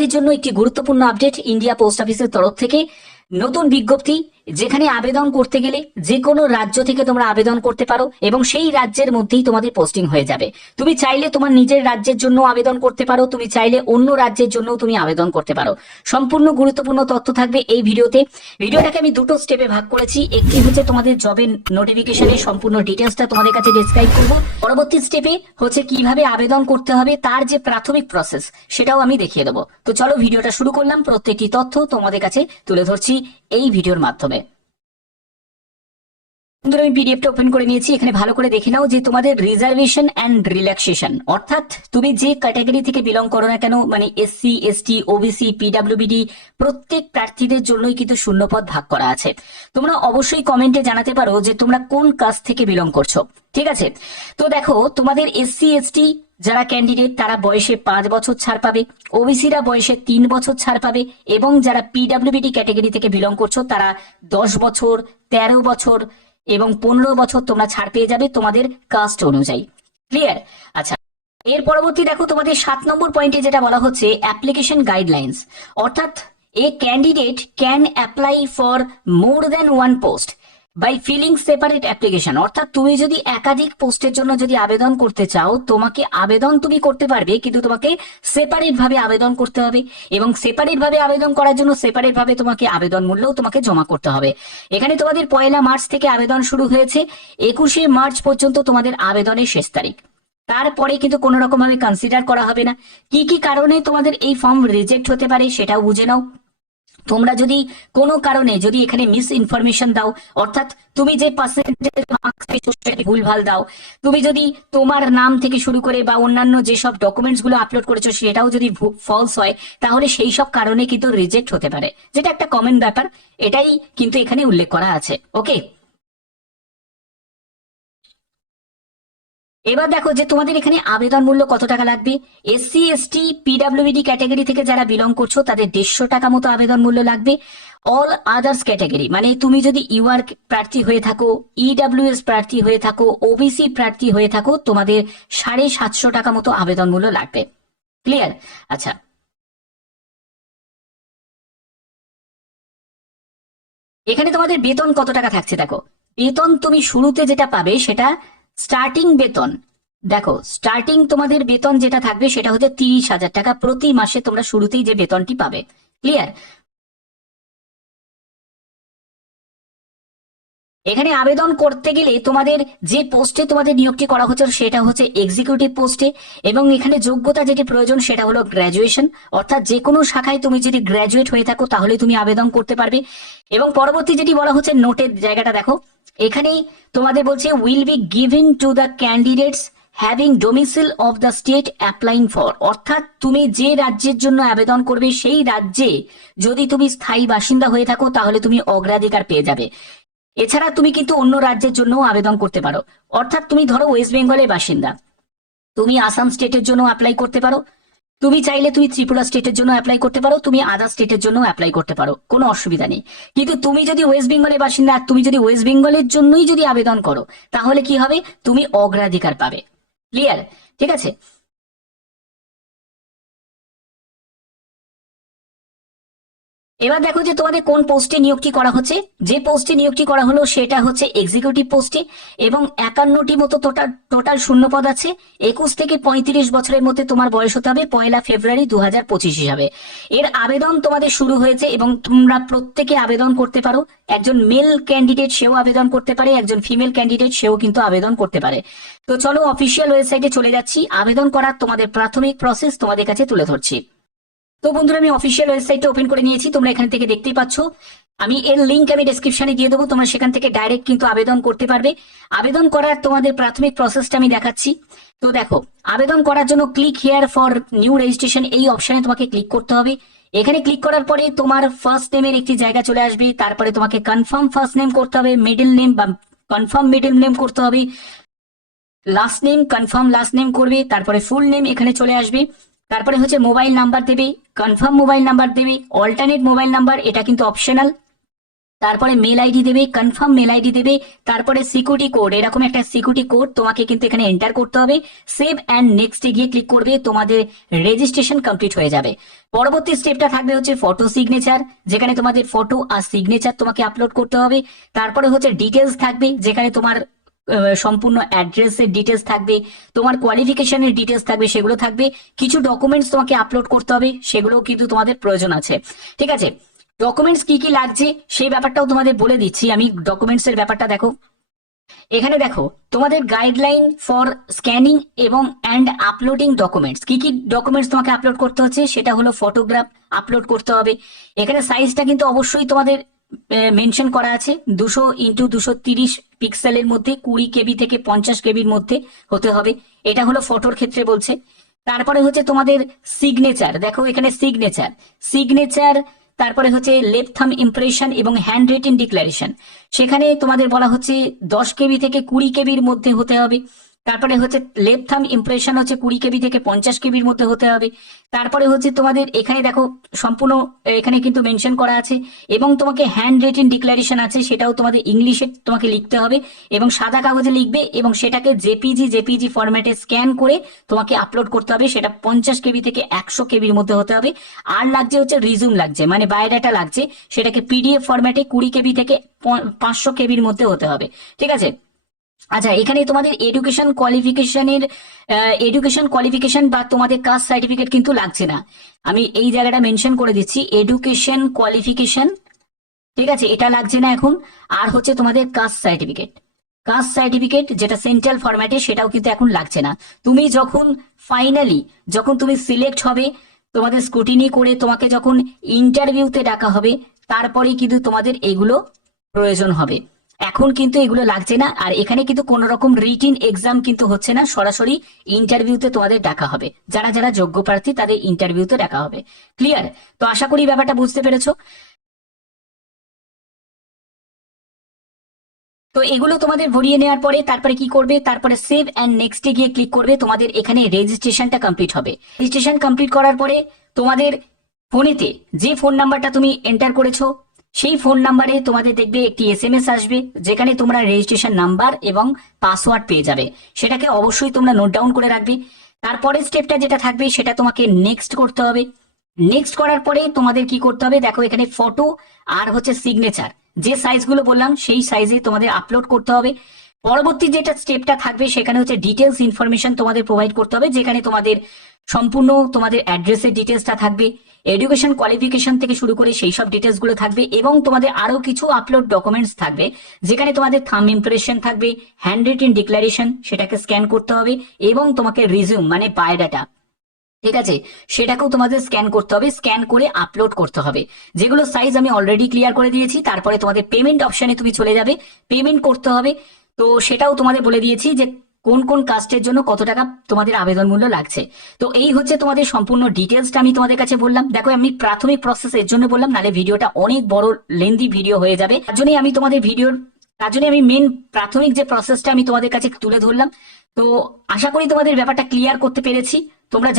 তোমাদের জন্য একটি গুরুত্বপূর্ণ আপডেট ইন্ডিয়া পোস্ট অফিসের তরফ থেকে। নতুন বিজ্ঞপ্তি, যেখানে আবেদন করতে গেলে যে কোনো রাজ্য থেকে তোমরা আবেদন করতে পারো এবং সেই রাজ্যের মধ্যেই তোমাদের পোস্টিং হয়ে যাবে। তুমি চাইলে তোমার নিজের রাজ্যের জন্য আবেদন করতে পারো, তুমি চাইলে অন্য রাজ্যের জন্য তুমি আবেদন করতে পারো। সম্পূর্ণ গুরুত্বপূর্ণ তথ্য থাকবে এই ভিডিওতে। ভিডিওটাকে আমি দুটো স্টেপে ভাগ করেছি। একটি হচ্ছে তোমাদের জবের নোটিফিকেশনের সম্পূর্ণ ডিটেলসটা তোমাদের কাছে ডিসক্রাইব করব। পরবর্তী স্টেপে হচ্ছে কীভাবে আবেদন করতে হবে, তার যে প্রাথমিক প্রসেস সেটাও আমি দেখিয়ে দেবো। তো চলো ভিডিওটা শুরু করলাম। প্রত্যেকটি তথ্য তোমাদের কাছে তুলে ধরছি। এই ভিডিওর মাধ্যমে। বন্ধুরা, আমি পিডিএফটা ওপেন করে নিয়েছি। এখানে ভালো করে দেখে নাও যে তোমাদের রিজার্ভেশন অ্যান্ড রিল্যাক্সেশন অর্থাৎ তুমি যে ক্যাটাগরি থেকে বিলং করো না কেন মানে এসসি এসটি ওবিসি পিডাব্লিউবিডি প্রত্যেক প্রার্থীদের জন্যই কিন্তু শূন্যপদ ভাগ করা আছে। তোমরা অবশ্যই কমেন্টে জানাতে পারো যে তোমরা কোন কাজ থেকে বিলং করছ। ঠিক আছে? তো দেখো, তোমাদের এসসি এসটি যারা ক্যান্ডিডেট তারা বয়সে পাঁচ বছর ছাড় পাবে ওবিসিরা বয়সে তিন বছর ছাড় পাবে এবং যারা পিডাব্লিউবিডি ক্যাটাগরি থেকে বিলং করছ, তারা দশ বছর, তেরো বছর এবং পনেরো বছর তোমরা ছাড় পেয়ে যাবে তোমাদের কাস্ট অনুযায়ী। ক্লিয়ার আচ্ছা এর পরবর্তী দেখো তোমাদের সাত নম্বর পয়েন্টে যেটা বলা হচ্ছে অ্যাপ্লিকেশন গাইডলাইন্স অর্থাৎ a candidate can apply for more than one post by filling separate application অর্থাৎ তুমি যদি একাধিক পোস্টের জন্য যদি আবেদন করতে চাও, তোমাকে আবেদন তুমি করতে পারবে, কিন্তু তোমাকে সেপারেট ভাবে আবেদন করতে হবে এবং সেপারেট ভাবে আবেদন করার জন্য সেপারেট ভাবে তোমাকে আবেদন মূল্যও তোমাকে জমা করতে হবে। এখানে তোমাদের পয়লা মার্চ থেকে আবেদন শুরু হয়েছে, একুশে মার্চ পর্যন্ত তোমাদের আবেদনের শেষ তারিখ। তারপরে কিন্তু কোনো রকম ভাবে কনসিডার করা হবে না। কি কি কারণে তোমাদের এই ফর্ম রিজেক্ট হতে পারে সেটাও বুঝে নাও। তোমরা যদি কোনো কারণে যদি এখানে মিস ইনফরমেশন দাও, অর্থাৎ তুমি যে পার্সেন্টেজ ভুলভাল দাও, তুমি যদি তোমার নাম থেকে শুরু করে বা অন্যান্য যেসব ডকুমেন্টসগুলো আপলোড করেছ সেটাও যদি ফলস হয়, তাহলে সেই সব কারণে কিন্তু রিজেক্ট হতে পারে। যেটা একটা কমন ব্যাপার, এটাই কিন্তু এখানে উল্লেখ করা আছে। ওকে এবার দেখো যে তোমাদের এখানে আবেদন মূল্য কত টাকা লাগবে? এসসি এসটি পিডাব্লিউডি ক্যাটাগরি থেকে যারা বিলং করছ, তাদের দেড়শো টাকা মতো আবেদন মূল্য লাগবে। অল আদার্স ক্যাটাগরি মানে তুমি যদি ইউআর প্রার্থী হয়ে থাকো ইডাব্লিউএস প্রার্থী হয়ে থাকো ওবিসি প্রার্থী হয়ে থাকো, তোমাদের সাড়ে সাতশো টাকা মতো আবেদন মূল্য লাগবে। ক্লিয়ার আচ্ছা। এখানে তোমাদের বেতন কত টাকা থাকছে দেখো? বেতন তুমি শুরুতে যেটা পাবে সেটা স্টার্টিং বেতন। দেখো স্টার্টিং তোমাদের বেতন যেটা থাকবে সেটা হচ্ছে তিরিশ হাজার টাকা প্রতি মাসে তোমরা শুরুতেই যে বেতনটি পাবে। ক্লিয়ার এখানে আবেদন করতে গেলে তোমাদের যে পোস্টে তোমাদের নিয়োগটি করা হচ্ছে সেটা হচ্ছে এক্সিকিউটিভ পোস্টে এবং এখানে যোগ্যতা যেটি প্রয়োজন সেটা হলো গ্র্যাজুয়েশন অর্থাৎ যে কোনো শাখায় তুমি যদি গ্র্যাজুয়েট হয়ে থাকো তাহলে তুমি আবেদন করতে পারবে। এবং পরবর্তী যেটি বলা হচ্ছে নোটের জায়গাটা দেখো। এখানেই তোমাদের বলছে will be given to the candidates having domicile of the state applying for অর্থাৎ তুমি যে রাজ্যের জন্য আবেদন করবে, সেই রাজ্যে যদি তুমি স্থায়ী বাসিন্দা হয়ে থাকো, তাহলে তুমি অগ্রাধিকার পেয়ে যাবে। এছাড়া তুমি কিন্তু অন্য রাজ্যের জন্য আবেদন করতে পারো। অর্থাৎ তুমি ধরো ওয়েস্ট বেঙ্গলের বাসিন্দা। তুমি আসাম স্টেটের জন্য অ্যাপ্লাই করতে পারো। তুমি চাইলে তুমি ত্রিপুরা স্টেটের জন্য অ্যাপ্লাই করতে পারো, তুমি আদার স্টেটের জন্য অ্যাপ্লাই করতে পারো, কোনো অসুবিধা নেই। কিন্তু তুমি যদি ওয়েস্ট বেঙ্গলের বাসিন্দা, আর তুমি যদি ওয়েস্ট বেঙ্গলের জন্যই যদি আবেদন করো, তাহলে কি হবে? তুমি অগ্রাধিকার পাবে। ক্লিয়ার ঠিক আছে? এবার দেখো যে তোমাদের কোন পোস্টে নিয়োগটি করা হচ্ছে। যে পোস্টে নিয়োগটি করা হলো সেটা হচ্ছে এক্সিকিউটিভ পোস্টে এবং একান্নটি মতো টোটাল টোটাল শূন্যপদ আছে। একুশ থেকে পঁয়ত্রিশ বছরের মধ্যে তোমার বয়স হতে হবে পয়লা ফেব্রুয়ারি দু হাজার পঁচিশ হিসাবে। এর আবেদন তোমাদের শুরু হয়েছে এবং তোমরা প্রত্যেকে আবেদন করতে পারো। একজন মেল ক্যান্ডিডেট সেও আবেদন করতে পারে, একজন ফিমেল ক্যান্ডিডেট সেও কিন্তু আবেদন করতে পারে। তো চলো অফিসিয়াল ওয়েবসাইটে চলে যাচ্ছি। আবেদন করার তোমাদের প্রাথমিক প্রসেস তোমাদের কাছে তুলে ধরছি। তো বন্ধুরা, আমি অফিসিয়াল ওয়েবসাইটটা ওপেন করে নিয়েছি। তোমরা এখান থেকে দেখতেই পাচ্ছ। আমি এর লিঙ্ক আমি ডেসক্রিপশনে দিয়ে দেবো। তোমরা সেখান থেকে ডাইরেক্ট কিন্তু আবেদন করতে পারবে। আবেদন করার তোমাদের প্রাথমিক প্রসেসটা আমি দেখাচ্ছি। তো দেখো, আবেদন করার জন্য click here for new registration এই অপশনে তোমাকে ক্লিক করতে হবে। এখানে ক্লিক করার পরে তোমার ফার্স্ট নেমের একটি জায়গা চলে আসবে। তারপরে তোমাকে কনফার্ম ফার্স্ট নেম করতে হবে মিডল নেম বা কনফার্ম মিডল নেম করতে হবে। Last name confirm last name করবে। তারপরে ফুল নেম এখানে চলে আসবে। তারপরে হচ্ছে মোবাইল নাম্বার দেবে কনফার্ম মোবাইল নাম্বার দেবে অল্টারনেট মোবাইল নাম্বার এটা কিন্তু অপশনাল তারপরে মেল আইডি দেবে কনফার্ম মেল আইডি দেবে, তারপরে সিকিউরিটি কোড এরকম একটা সিকিউরিটি কোড তোমাকে কিন্তু এখানে এন্টার করতে হবে। সেভ অ্যান্ড নেক্সটে গিয়ে ক্লিক করবে, তোমাদের রেজিস্ট্রেশন কমপ্লিট হয়ে যাবে। পরবর্তী স্টেপটা থাকবে হচ্ছে ফটো সিগনেচার যেখানে তোমাদের ফটো আর সিগনেচার তোমাকে আপলোড করতে হবে। তারপরে হচ্ছে ডিটেলস থাকবে, যেখানে তোমার সম্পূর্ণ অ্যাড্রেসের ডিটেলস থাকবে, তোমার কোয়ালিফিকেশনের ডিটেলস থাকবে, সেগুলো থাকবে, কিছু ডকুমেন্টস তোমাকে আপলোড করতে হবে সেগুলো কিন্তু তোমাদের প্রয়োজন আছে। ঠিক আছে? ডকুমেন্টস কি কি লাগছে, সেই ব্যাপারটাও তোমাদের বলে দিচ্ছি, আমি ডকুমেন্টস এর ব্যাপারটা দেখো। এখানে দেখো, তোমাদের গাইডলাইন ফর স্ক্যানিং এবং অ্যান্ড আপলোডিং ডকুমেন্টস কি কি ডকুমেন্টস তোমাকে আপলোড করতে হচ্ছে, সেটা হলো ফটোগ্রাফ আপলোড করতে হবে। এখানে সাইজটা কিন্তু অবশ্যই তোমাদের মেনশন করা আছে। দুশো ইন্টু দুশো তিরিশ পিক্সেলের মধ্যে, কুড়ি কেবি থেকে পঞ্চাশ কেবির মধ্যে হতে হবে। এটা হলো ফটোর ক্ষেত্রে বলছে। তারপরে হচ্ছে তোমাদের সিগনেচার দেখো এখানে সিগনেচার সিগনেচার তারপরে হচ্ছে লেফট থাম ইমপ্রেশন এবং হ্যান্ড রিটেন ডিক্লারেশন সেখানে তোমাদের বলা হচ্ছে দশ কেবি থেকে কুড়ি কেবির মধ্যে হতে হবে। তারপরে হচ্ছে লেফট থাম ইমপ্রেশন হচ্ছে কুড়ি কেবি থেকে পঞ্চাশ কেবির মধ্যে হতে হবে। তারপরে হচ্ছে তোমাদের এখানে দেখো সম্পূর্ণ, এখানে কিন্তু মেনশন করা আছে এবং তোমাকে হ্যান্ড রিটেন ডিক্লারেশন আছে, সেটাও তোমাদের ইংলিশে তোমাকে লিখতে হবে এবং সাদা কাগজে লিখবে এবং সেটাকে জেপিজি জেপিজি ফরম্যাটে স্ক্যান করে তোমাকে আপলোড করতে হবে। সেটা পঞ্চাশ কেবি থেকে একশো কেবির মধ্যে হতে হবে। আর লাগছে হচ্ছে রিজুম লাগছে মানে বায়োডাটা লাগছে, সেটাকে পিডিএফ ফরম্যাটে কুড়ি কেবি থেকে পাঁচশো কেবির মধ্যে হতে হবে। ঠিক আছে? আচ্ছা এখানে তোমাদের এডুকেশন কোয়ালিফিকেশনের এডুকেশন কোয়ালিফিকেশন বা তোমাদের কাস্ট সার্টিফিকেট কিন্তু লাগছে না। আমি এই জায়গাটা মেনশন করে দিচ্ছি এডুকেশন কোয়ালিফিকেশন ঠিক আছে? এটা লাগছে না এখন। আর হচ্ছে তোমাদের কাস্ট সার্টিফিকেট কাস্ট সার্টিফিকেট যেটা সেন্ট্রাল ফরম্যাটে সেটাও কিন্তু এখন লাগছে না। তুমি যখন ফাইনালি যখন তুমি সিলেক্ট হবে, তোমাদের স্কুটিনি করে তোমাকে যখন ইন্টারভিউতে ডাকা হবে, তারপরেই কিন্তু তোমাদের এগুলো প্রয়োজন হবে। এখন কিন্তু এগুলো লাগছে না, আর এখানে কিন্তু কোনো রকম রিটিন এক্সাম কিন্তু হচ্ছে না। সরাসরি ইন্টারভিউতে তোমাদের ডাকা হবে। যারা যারা যোগ্য প্রার্থী, তাদের ইন্টারভিউতে ডাকা হবে। ক্লিয়ার তো আশা করি ব্যাপারটা বুঝতে পেরেছ। তো এগুলো তোমাদের ভরিয়ে নেওয়ার পরে তারপরে কি করবে? তারপরে সেভ অ্যান্ড নেক্সটে গিয়ে ক্লিক করবে। তোমাদের এখানে রেজিস্ট্রেশনটা কমপ্লিট হবে। রেজিস্ট্রেশন কমপ্লিট করার পরে তোমাদের ফোনেতে যে ফোন নাম্বারটা তুমি এন্টার করেছ সেই ফোন নাম্বারে তোমাদের দেখবে একটি এস এম এস আসবে, যেখানে তোমরা রেজিস্ট্রেশন নাম্বার এবং পাসওয়ার্ড পেয়ে যাবে। সেটাকে অবশ্যই তোমরা নোট ডাউন করে রাখবে। তারপরের স্টেপটা যেটা থাকবে, সেটা তোমাকে নেক্সট করতে হবে। নেক্সট করার পরে তোমাদের কি করতে হবে, দেখো এখানে ফটো আর হচ্ছে সিগনেচার যে সাইজগুলো বললাম, সেই সাইজে তোমাদের আপলোড করতে হবে। পরবর্তী যেটা স্টেপটা থাকবে, সেখানে হচ্ছে ডিটেলস ইনফরমেশন তোমাদের প্রোভাইড করতে হবে, যেখানে তোমাদের সম্পূর্ণ তোমাদের অ্যাড্রেসের ডিটেলসটা থাকবে। এডুকেশন কোয়ালিফিকেশন থেকে শুরু করে সেই সব ডিটেলসগুলো থাকবে এবং তোমাদের আরও কিছু আপলোড ডকুমেন্টস থাকবে, যেখানে তোমাদের থাম ইমপ্রেশন থাকবে হ্যান্ড রিটেন ডিক্লারেশন সেটাকে স্ক্যান করতে হবে এবং তোমাকে রিজিউম মানে বায়োডাটা ঠিক আছে? সেটাকেও তোমাদের স্ক্যান করতে হবে স্ক্যান করে আপলোড করতে হবে। যেগুলো সাইজ আমি অলরেডি ক্লিয়ার করে দিয়েছি, তারপরে তোমাদের পেমেন্ট অপশনে তুমি চলে যাবে পেমেন্ট করতে হবে। তো সেটাও তোমাদের বলে দিয়েছি যে কোন কোন কাস্টের জন্য কত টাকা তোমাদের আবেদন মূল্য লাগছে। তো এই হচ্ছে তোমাদের সম্পূর্ণ ডিটেলসটা আমি তোমাদের কাছে বললাম। দেখো, আমি প্রাথমিক প্রসেস এর জন্য বললাম, নাহলে ভিডিওটা অনেক বড় লেন্দি ভিডিও হয়ে যাবে। তার জন্যই আমি তোমাদের ভিডিওর, তার জন্য আমি মেন প্রাথমিক যে প্রসেসটা আমি তোমাদের কাছে তুলে ধরলাম। তো আশা করি তোমাদের ব্যাপারটা ক্লিয়ার করতে পেরেছি। তোমরা